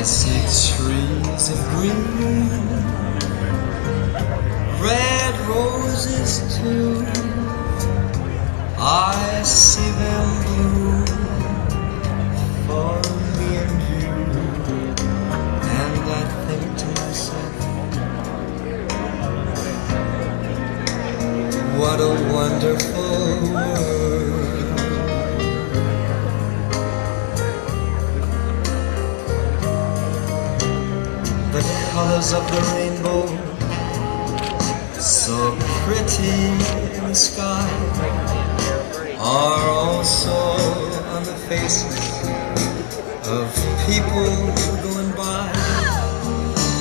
I see trees of green, red roses too. I see them bloom for me and you. And I think to myself, what a wonderful world. The colors of the rainbow, so pretty in the sky, are also on the faces of people going by.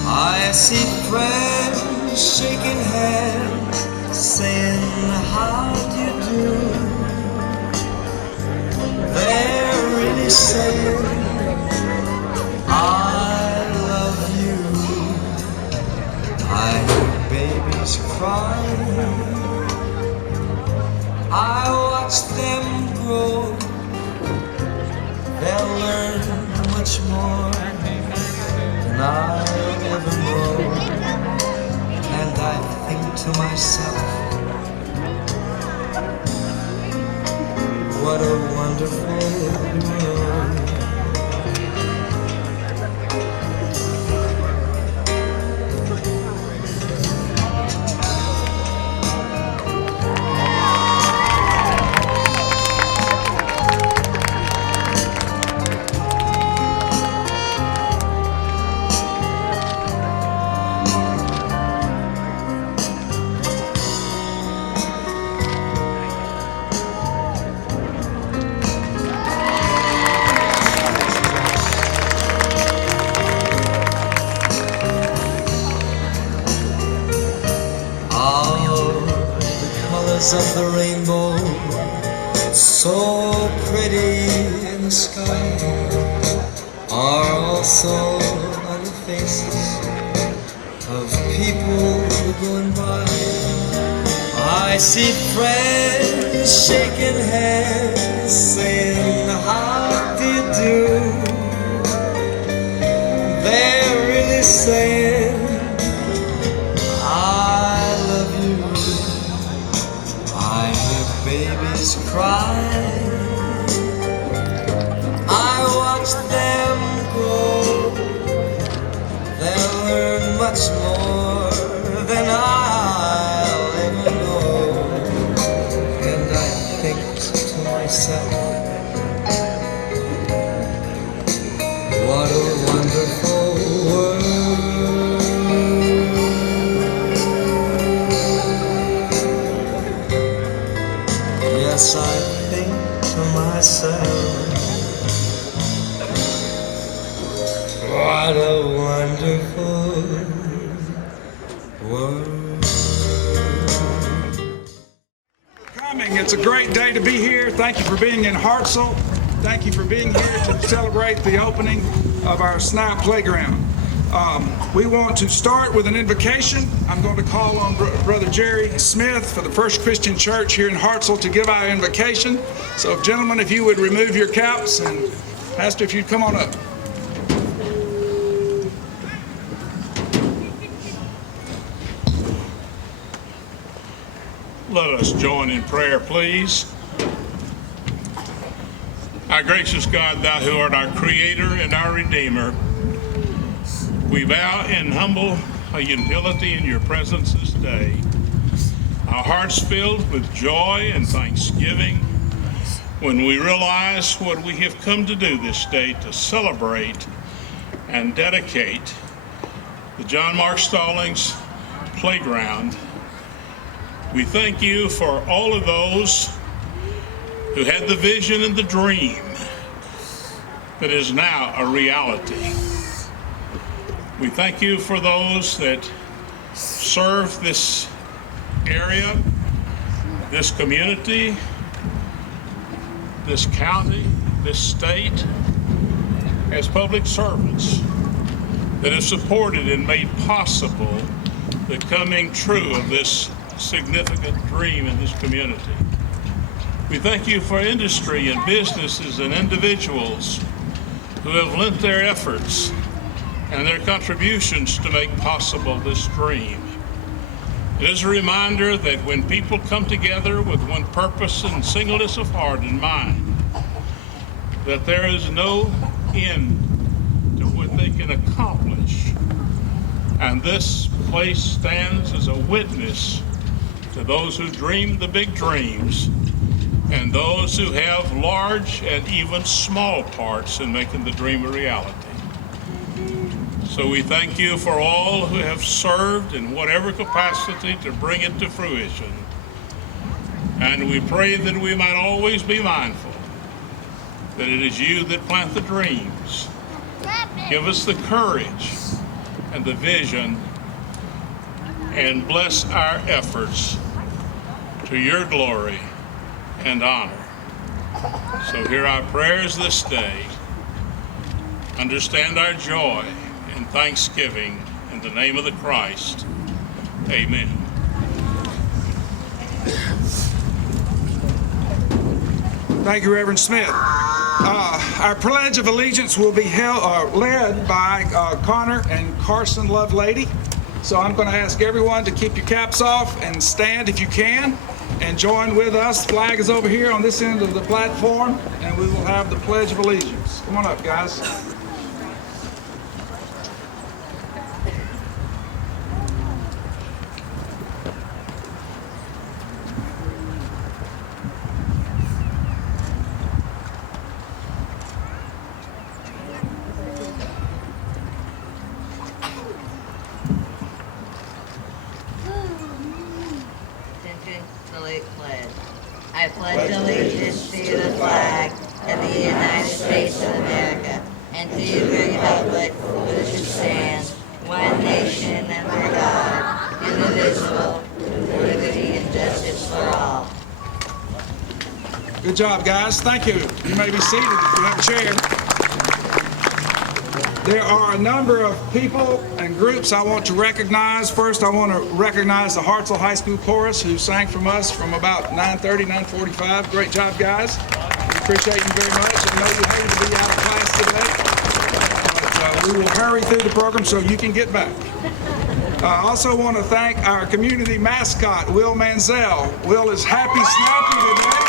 I see friends shaking hands, saying, how do you do? They're really saying, I love you. I hear babies cry, I watch them grow. They'll learn much more than I'll ever know. And I think to myself, what a wonderful world. Of the rainbow, so pretty in the sky, are also on the faces of people going by. I see friends shaking hands, saying, how do you do? They're really saying, babies cry, I watch them grow. They'll learn much more than I'll ever know. And I think to myself, what a wonderful world. Yes, I think to myself, what a wonderful world. It's a great day to be here. Thank you for being in Hartselle. Thank you for being here to celebrate the opening of our SNAP playground. We want to start with an invocation. I'm going to call on Brother Jerry Smith for the First Christian Church here in Hartselle to give our invocation. So, gentlemen, if you would remove your caps, and Pastor, if you'd come on up. Let us join in prayer, please. Our gracious God, thou who art our Creator and our Redeemer, we bow in humble humility in your presence this day, our hearts filled with joy and thanksgiving when we realize what we have come to do this day to celebrate and dedicate the John Mark Stallings Playground. We thank you for all of those who had the vision and the dream that is now a reality. We thank you for those that serve this area, this community, this county, this state, as public servants that have supported and made possible the coming true of this significant dream in this community. We thank you for industry and businesses and individuals who have lent their efforts and their contributions to make possible this dream. It is a reminder that when people come together with one purpose and singleness of heart and mind, that there is no end to what they can accomplish. And this place stands as a witness to those who dream the big dreams and those who have large and even small parts in making the dream a reality. So we thank you for all who have served in whatever capacity to bring it to fruition. And we pray that we might always be mindful that it is you that plant the dreams. Give us the courage and the vision, and bless our efforts to your glory and honor. So hear our prayers this day. Understand our joy and thanksgiving in the name of the Christ. Amen. Thank you, Reverend Smith. Our Pledge of Allegiance will be led by Connor and Carson Lovelady. So I'm going to ask everyone to keep your caps off and stand if you can and join with us. The flag is over here on this end of the platform, and we will have the Pledge of Allegiance. Come on up, guys. I pledge allegiance to the flag of the United States of America and to the republic for which it stands, one nation under God, indivisible, with liberty and justice for all. Good job, guys. Thank you. You may be seated if you have a chair. There are a number of people and groups I want to recognize. First, I want to recognize the Hartselle High School Chorus, who sang from us from about 9:30, 9:45. Great job, guys. We appreciate you very much. I know you hated to be out of class today, but we will hurry through the program so you can get back. I also want to thank our community mascot, Will Manziel. Will is happy snappy today.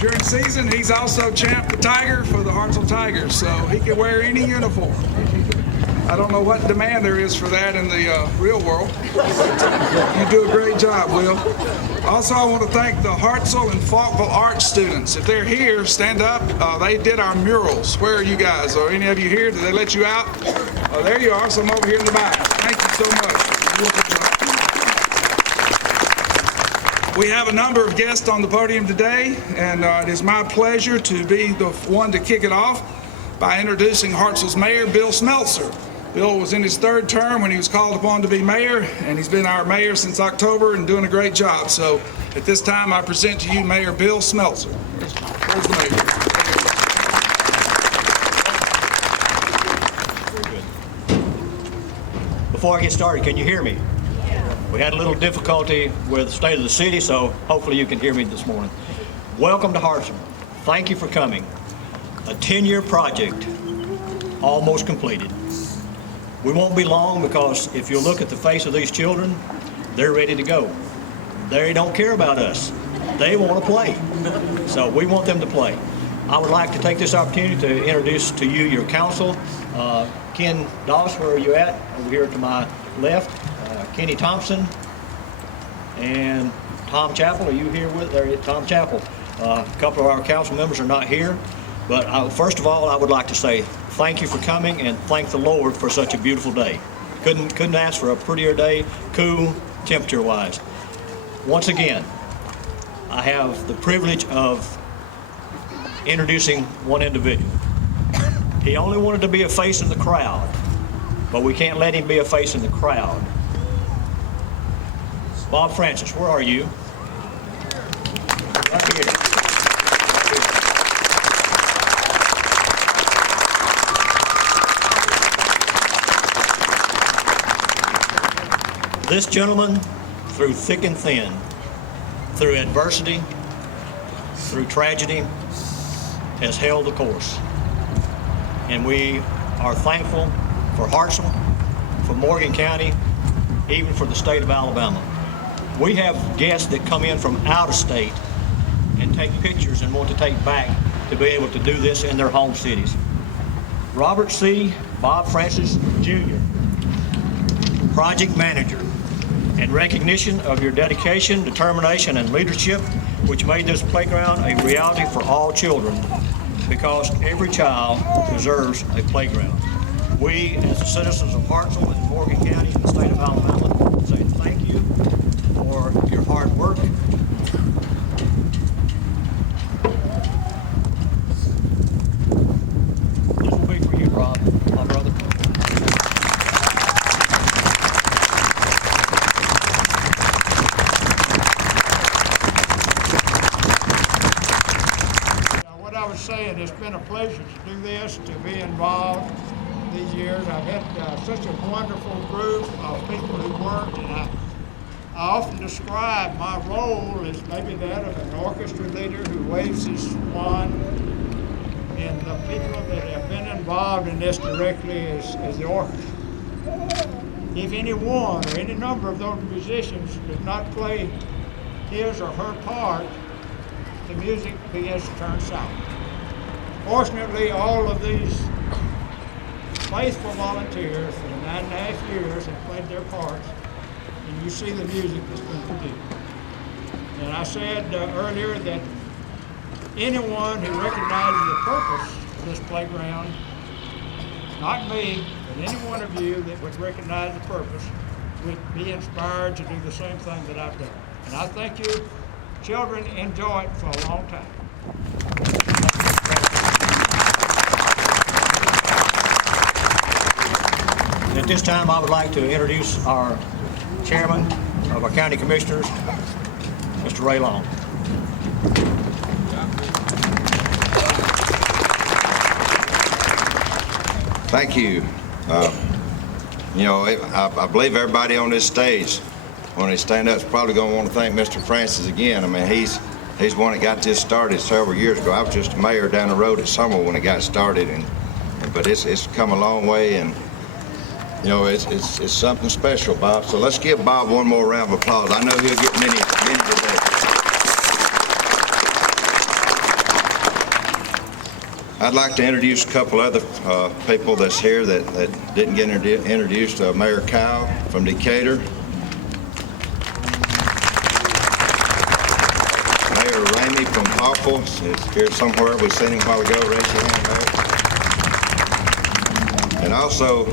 During season, he's also Champ the Tiger for the Hartselle Tigers, so he can wear any uniform. I don't know what demand there is for that in the real world. You do a great job, Will. Also, I want to thank the Hartselle and Falkville art students. If they're here, stand up. They did our murals. Where are you guys? Are any of you here? Did they let you out? There you are. Some over here in the back. Thank you so much. Beautiful job. We have a number of guests on the podium today, and it is my pleasure to be the one to kick it off by introducing Hartselle's mayor, Bill Smeltzer. Bill was in his third term when he was called upon to be mayor, and he's been our mayor since October and doing a great job. So at this time, I present to you Mayor Bill Smeltzer. Where's the mayor? Before I get started, can you hear me? We had a little difficulty with the state of the city, so hopefully you can hear me this morning. Welcome to Hartselle. Thank you for coming. A 10-year project, almost completed. We won't be long because if you look at the face of these children, they're ready to go. They don't care about us. They want to play. So we want them to play. I would like to take this opportunity to introduce to you your council. Ken Doss, where are you at? Over here to my left. Kenny Thompson and Tom Chappell. Are you here with there? Tom Chappell. A couple of our council members are not here, but first of all, I would like to say thank you for coming and thank the Lord for such a beautiful day. Couldn't ask for a prettier day, cool, temperature-wise. Once again, I have the privilege of introducing one individual. He only wanted to be a face in the crowd, but we can't let him be a face in the crowd. Bob Francis, where are you? Right here. This gentleman, through thick and thin, through adversity, through tragedy, has held the course. and we are thankful for Hartselle, for Morgan County, even for the state of Alabama. We have guests that come in from out of state and take pictures and want to take back to be able to do this in their home cities. Robert C. Bob Francis Jr., Project Manager, in recognition of your dedication, determination, and leadership, which made this playground a reality for all children, because every child deserves a playground. We, as the citizens of Hartselle and Morgan County in the state of Alabama, say thank you for your hard work. This will be for you, Rob, my brother. What I was saying, it's been a pleasure to do this, to be involved these years. I've had such a wonderful group of people who worked, and I often describe my role as maybe that of an orchestra leader who waves his wand, and the people that have been involved in this directly as the orchestra. If any one or any number of those musicians does not play his or her part, the music begins to turn sour. Fortunately, all of these faithful volunteers for 9.5 years have played their parts, and you see the music that's been produced. And I said earlier that anyone who recognizes the purpose of this playground, not me, but any one of you that would recognize the purpose, would be inspired to do the same thing that I've done. And I thank you. Children enjoy it for a long time. At this time, I would like to introduce our chairman of our county commissioners, Mr. Ray Long. Thank you. I believe everybody on this stage, when they stand up, is probably going to want to thank Mr. Francis again. I mean, he's one that got this started several years ago. I was just a mayor down the road at Summerall when it got started, but it's come a long way, and it's something special, Bob. So let's give Bob one more round of applause. I know he'll get many today. I'd like to introduce a couple other people that's here that didn't get introduced. Mayor Kyle from Decatur. Mayor Ramey from Popple is here somewhere. We've seen him a while ago. Raise your hand, Mayor. And also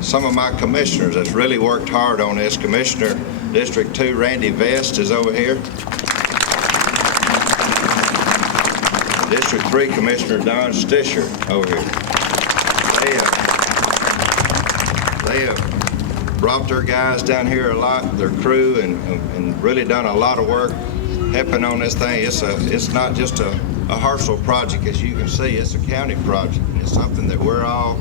some of my commissioners that's really worked hard on this. Commissioner District 2, Randy Vest, is over here. District 3 Commissioner Don Stisher over here. They have brought their guys down here a lot, their crew, and really done a lot of work helping on this thing. It's not just a Hartselle project, as you can see. It's a county project. It's something that we're all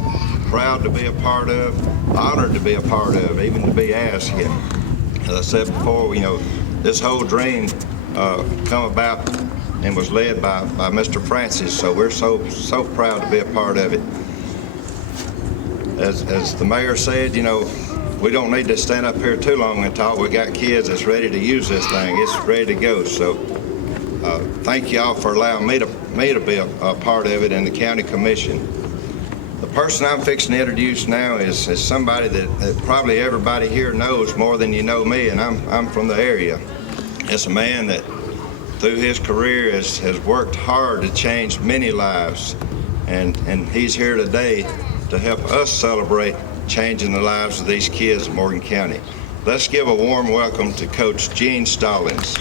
proud to be a part of, honored to be a part of, even to be asked. As I said before, this whole dream come about and was led by Mr. Francis, so we're so proud to be a part of it. As the mayor said, we don't need to stand up here too long and talk. We got kids that's ready to use this thing. It's ready to go. So thank y'all for allowing me to be a part of it, and the county commission. The person I'm fixing to introduce now is somebody that probably everybody here knows more than you know me, and I'm from the area. It's a man that through his career has worked hard to change many lives, and he's here today to help us celebrate changing the lives of these kids in Morgan County. Let's give a warm welcome to Coach Gene Stallings.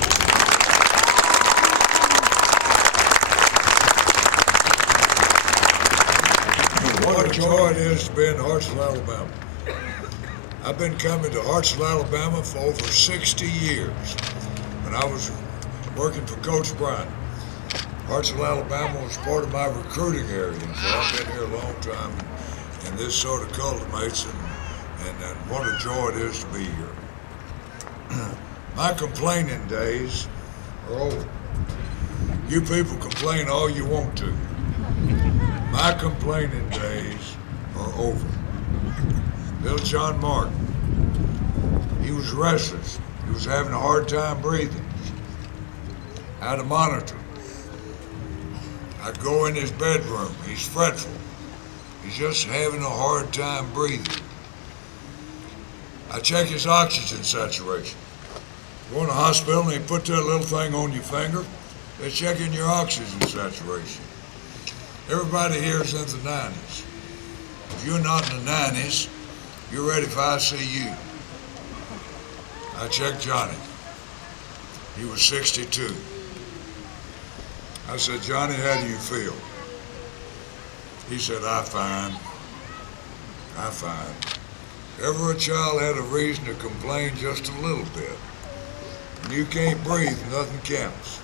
What a joy it is to be in Hartselle, Alabama. I've been coming to Hartselle, Alabama for over 60 years. When I was working for Coach Bryant, Hartselle, Alabama was part of my recruiting area, and so I've been here a long time, and this sort of cultivates, and what a joy it is to be here. My complaining days are over. You people complain all you want to. My complaining days are over. Little John Martin, he was restless. He was having a hard time breathing. I had a monitor. I go in his bedroom. He's fretful. He's just having a hard time breathing. I check his oxygen saturation. Go in the hospital and they put that little thing on your finger. They're checking your oxygen saturation. Everybody here is in the 90s. If you're not in the 90s, you're ready for ICU. I checked Johnny. He was 62. I said, Johnny, how do you feel? He said, I'm fine. I'm fine. Ever a child had a reason to complain just a little bit? When you can't breathe, nothing counts.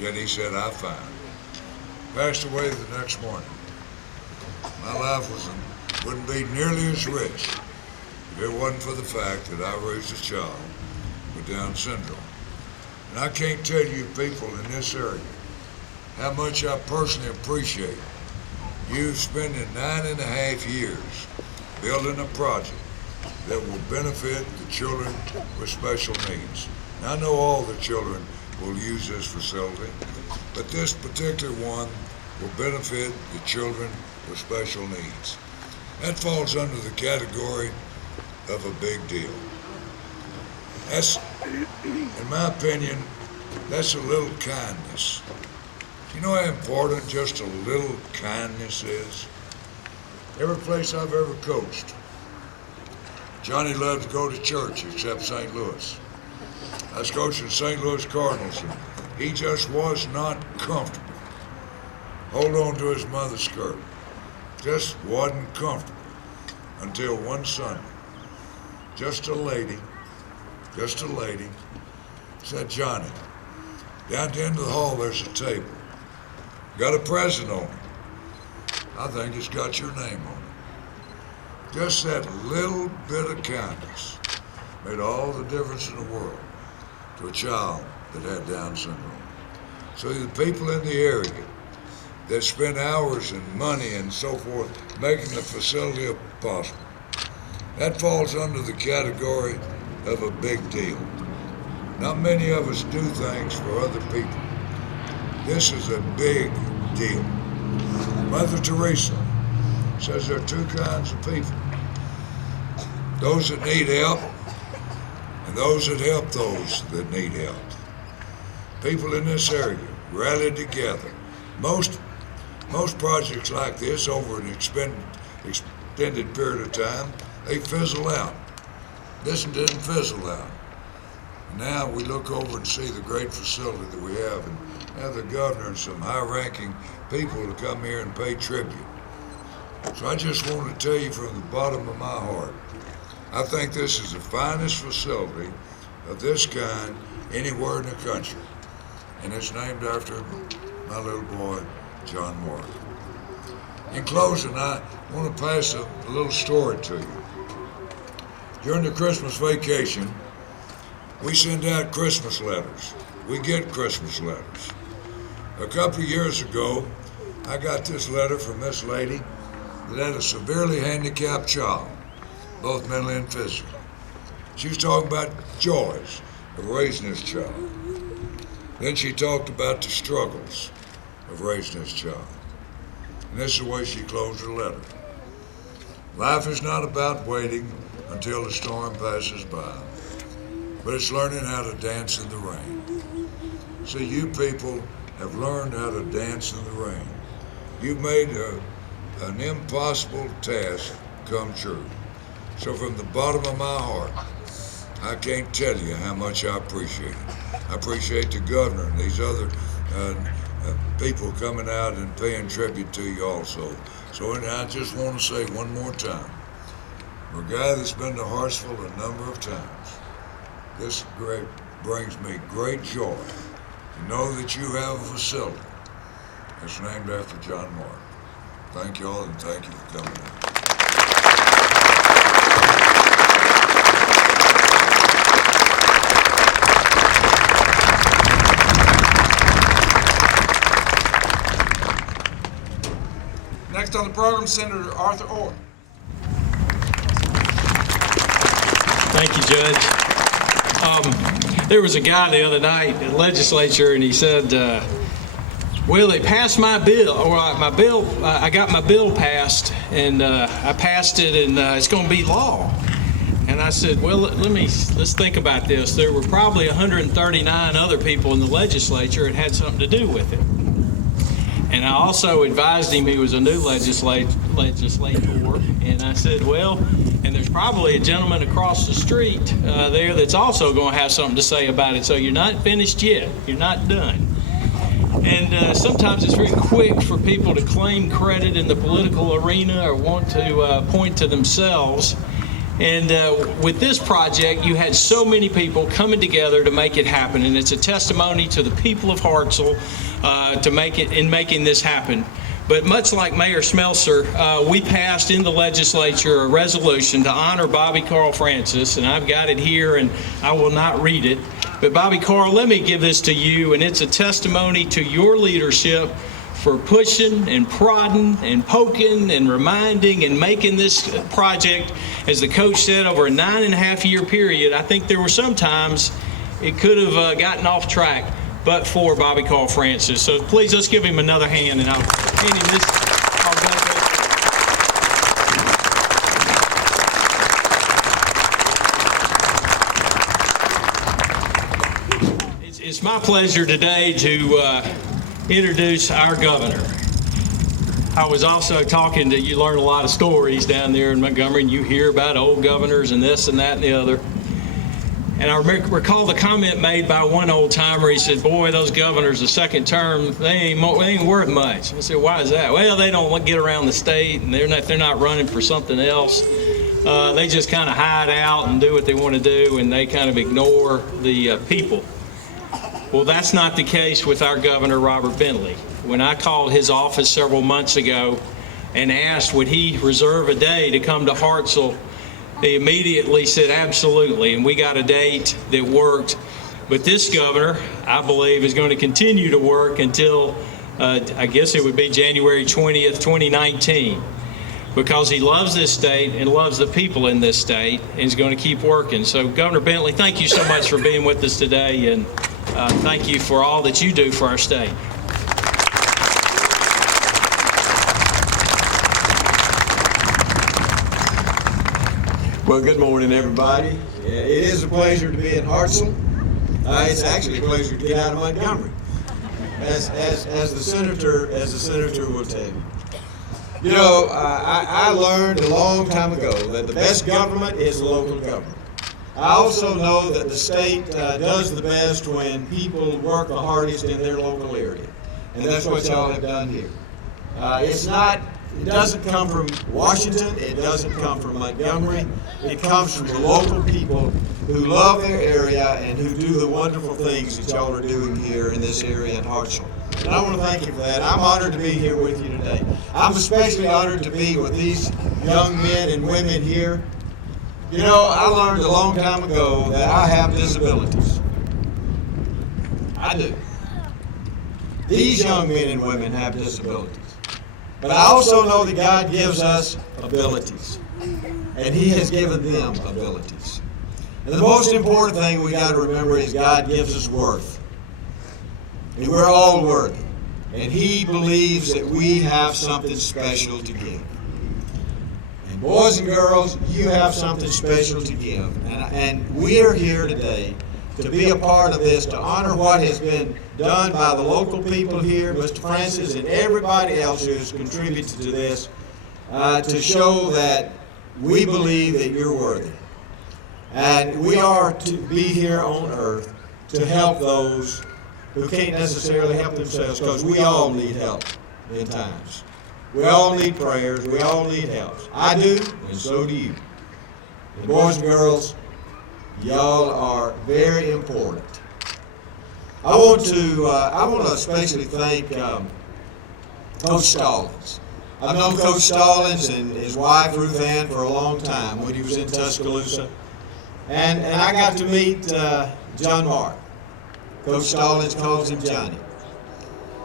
Yet he said, I'm fine. Passed away the next morning. My life wouldn't be nearly as rich if it wasn't for the fact that I raised a child with Down syndrome. And I can't tell you people in this area how much I personally appreciate you spending 9.5 years building a project that will benefit the children with special needs. Now, I know all the children will use this facility, but this particular one will benefit the children with special needs. That falls under the category of a big deal. That's, in my opinion, that's a little kindness. You know how important just a little kindness is? Every place I've ever coached, Johnny loved to go to church except St. Louis. I was coaching St. Louis Cardinals, and he just was not comfortable. Hold on to his mother's skirt. Just wasn't comfortable until one Sunday. Just a lady said, Johnny, down at the end of the hall there's a table. Got a present on it. I think it's got your name on it. Just that little bit of kindness made all the difference in the world to a child that had Down syndrome. So the people in the area that spend hours and money and so forth making the facility possible, that falls under the category of a big deal. Not many of us do things for other people. This is a big deal. Mother Teresa says there are two kinds of people. Those that need help and those that help those that need help. People in this area rallied together. Most projects like this over an extended period of time, they fizzle out. This one didn't fizzle out. Now we look over and see the great facility that we have and have the governor and some high-ranking people to come here and pay tribute. So I just want to tell you from the bottom of my heart, I think this is the finest facility of this kind anywhere in the country. And it's named after my little boy, John Martin. In closing, I want to pass a little story to you. During the Christmas vacation, we send out Christmas letters. We get Christmas letters. A couple of years ago, I got this letter from this lady that had a severely handicapped child, both mentally and physically. She was talking about joys of raising this child. Then she talked about the struggles of raising this child. And this is the way she closed her letter. Life is not about waiting until the storm passes by, but it's learning how to dance in the rain. See, you people have learned how to dance in the rain. You've made an impossible task come true. So from the bottom of my heart, I can't tell you how much I appreciate it. I appreciate the governor and these other people coming out and paying tribute to you also. So I just want to say one more time, for a guy that's been to Hartsville a number of times, this brings me great joy to know that you have a facility that's named after John Martin. Thank you all, and thank you for coming out. Next on the program, Senator Arthur Orr. Thank you, Judge. There was a guy the other night in the legislature, and he said, well, they passed my bill, or I got my bill passed, and I passed it, and it's going to be law. And I said, well, let's think about this. There were probably 139 other people in the legislature that had something to do with it. And I also advised him he was a new legislator, and I said, well, and there's probably a gentleman across the street there that's also going to have something to say about it. So you're not finished yet. You're not done. And sometimes it's very quick for people to claim credit in the political arena or want to point to themselves. And with this project, you had so many people coming together to make it happen, and it's a testimony to the people of Hartselle making this happen. But much like Mayor Smeltzer, we passed in the legislature a resolution to honor Bobby Carl Francis, and I've got it here, and I will not read it. But Bobby Carl, let me give this to you, and it's a testimony to your leadership for pushing and prodding and poking and reminding and making this project, as the coach said, over a 9.5-year period. I think there were some times it could have gotten off track, but for Bobby Carl Francis. So please, let's give him another hand, and I'll hand him this. It's my pleasure today to introduce our governor. I was also talking to, you learn a lot of stories down there in Montgomery, and you hear about old governors and this and that and the other. And I recall the comment made by one old timer. He said, boy, those governors, the second term, they ain't worth much. I said, why is that? Well, they don't get around the state, and they're not running for something else. They just kind of hide out and do what they want to do, and they kind of ignore the people. Well, that's not the case with our governor, Robert Bentley. When I called his office several months ago and asked would he reserve a day to come to Hartselle, he immediately said absolutely, and we got a date that worked. But this governor, I believe, is going to continue to work until, I guess it would be January 20th, 2019, because he loves this state and loves the people in this state, and is going to keep working. So, Governor Bentley, thank you so much for being with us today, and thank you for all that you do for our state. Well, good morning, everybody. It is a pleasure to be in Hartselle. It's actually a pleasure to get out of Montgomery, as the senator will tell you. You know, I learned a long time ago that the best government is local government. I also know that the state does the best when people work the hardest in their local area, and that's what y'all have done here. It doesn't come from Washington, it doesn't come from Montgomery, it comes from the local people who love their area and who do the wonderful things that y'all are doing here in this area in Hartselle. And I want to thank you for that. I'm honored to be here with you today. I'm especially honored to be with these young men and women here. You know, I learned a long time ago that I have disabilities. I do. These young men and women have disabilities. But I also know that God gives us abilities, and He has given them abilities. And the most important thing we got to remember is God gives us worth. And we're all worthy. And He believes that we have something special to give. And boys and girls, you have something special to give. And we are here today to be a part of this, to honor what has been done by the local people here, Mr. Francis, and everybody else who has contributed to this, to show that we believe that you're worthy. And we are to be here on earth to help those who can't necessarily help themselves, because we all need help in times. We all need prayers. We all need help. I do, and so do you. And boys and girls, y'all are very important. I want to especially thank Coach Stallings. I've known Coach Stallings and his wife Ruth Ann for a long time when he was in Tuscaloosa, and I got to meet John Mark. Coach Stallings calls him Johnny.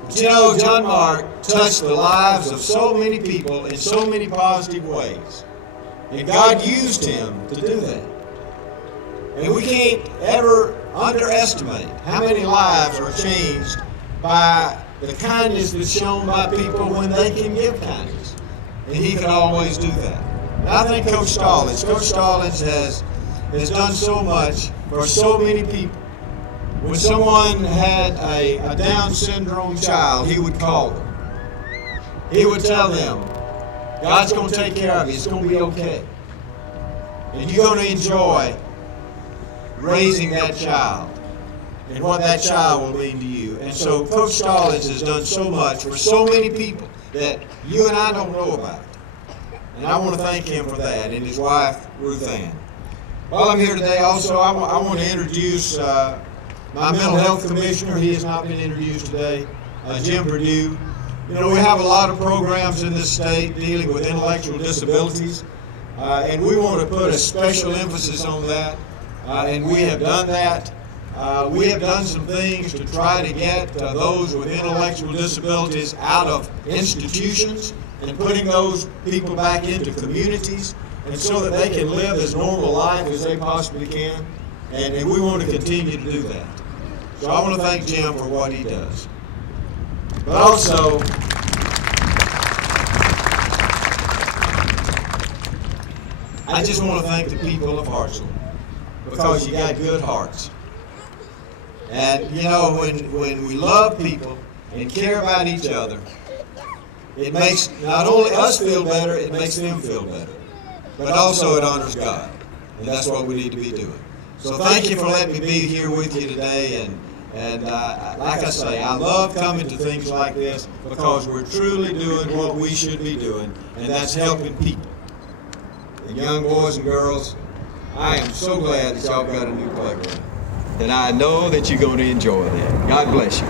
But you know, John Mark touched the lives of so many people in so many positive ways. And God used him to do that. And we can't ever underestimate how many lives are changed by the kindness that's shown by people when they can give kindness. And he can always do that. And I think Coach Stallings has done so much for so many people. When someone had a Down syndrome child, he would call them. He would tell them, God's going to take care of you. It's going to be okay. And you're going to enjoy raising that child and what that child will mean to you. And so Coach Stallings has done so much for so many people that you and I don't know about. And I want to thank him for that, and his wife, Ruth Ann. While I'm here today, also, I want to introduce my mental health commissioner. He has not been introduced today, Jim Perdue. You know, we have a lot of programs in this state dealing with intellectual disabilities, and we want to put a special emphasis on that, and we have done that. We have done some things to try to get those with intellectual disabilities out of institutions and putting those people back into communities, and so that they can live as normal life as they possibly can, and we want to continue to do that. So I want to thank Jim for what he does. But also, I just want to thank the people of Hartselle, because you got good hearts. And you know, when we love people and care about each other, it makes not only us feel better, it makes them feel better. But also it honors God. And that's what we need to be doing. So thank you for letting me be here with you today. And like I say, I love coming to things like this because we're truly doing what we should be doing, and that's helping people. And young boys and girls, I am so glad that y'all got a new playground. And I know that you're going to enjoy that. God bless you.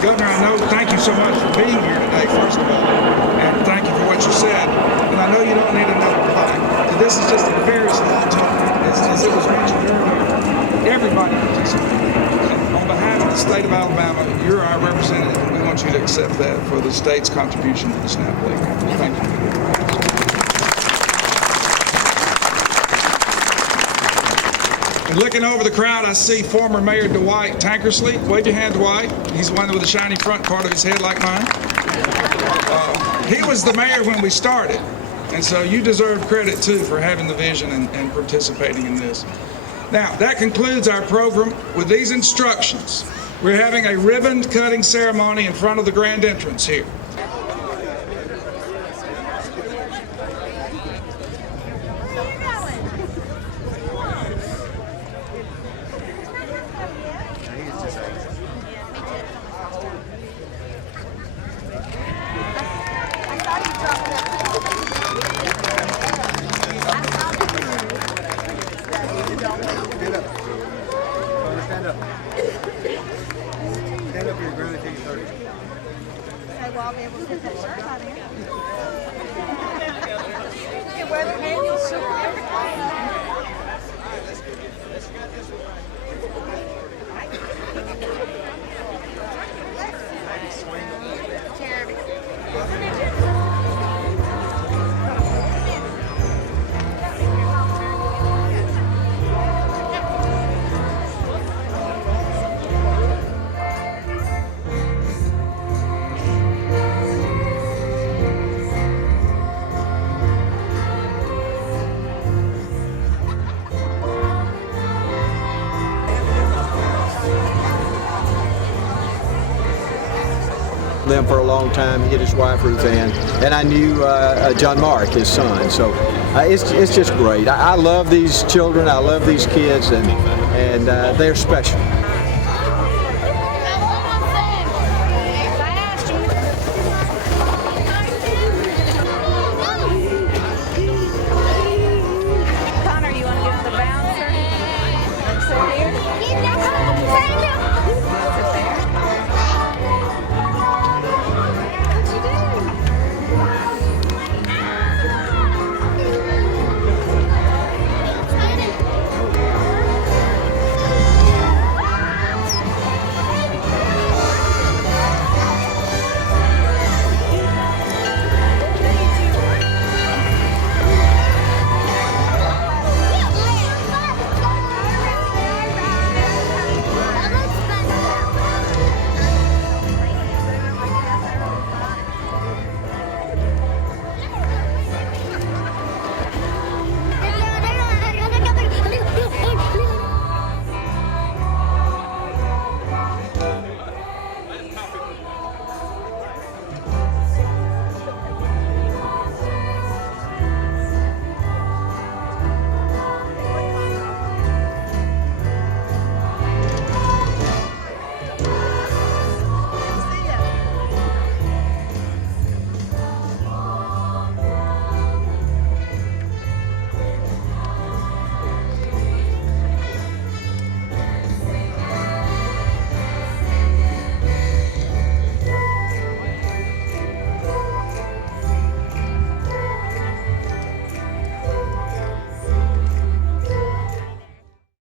Governor, I know, thank you so much for being here today, first of all, and thank you for what you said. And I know you don't need another plaque. This is just a very small token. As it was mentioned earlier, everybody participated. And on behalf of the state of Alabama, you're our representative, and we want you to accept that for the state's contribution to the SNAP Playground. Thank you. And looking over the crowd, I see former Mayor Dwight Tankersley. Wave your hand, Dwight. He's the one with the shiny front part of his head like mine. He was the mayor when we started, and so you deserve credit, too, for having the vision and participating in this. Now, that concludes our program with these instructions. We're having a ribbon-cutting ceremony in front of the grand entrance here. Them for a long time. He and his wife Ruth Ann, and I knew John Mark, his son. So it's just great. I love these children. I love these kids, and they're special.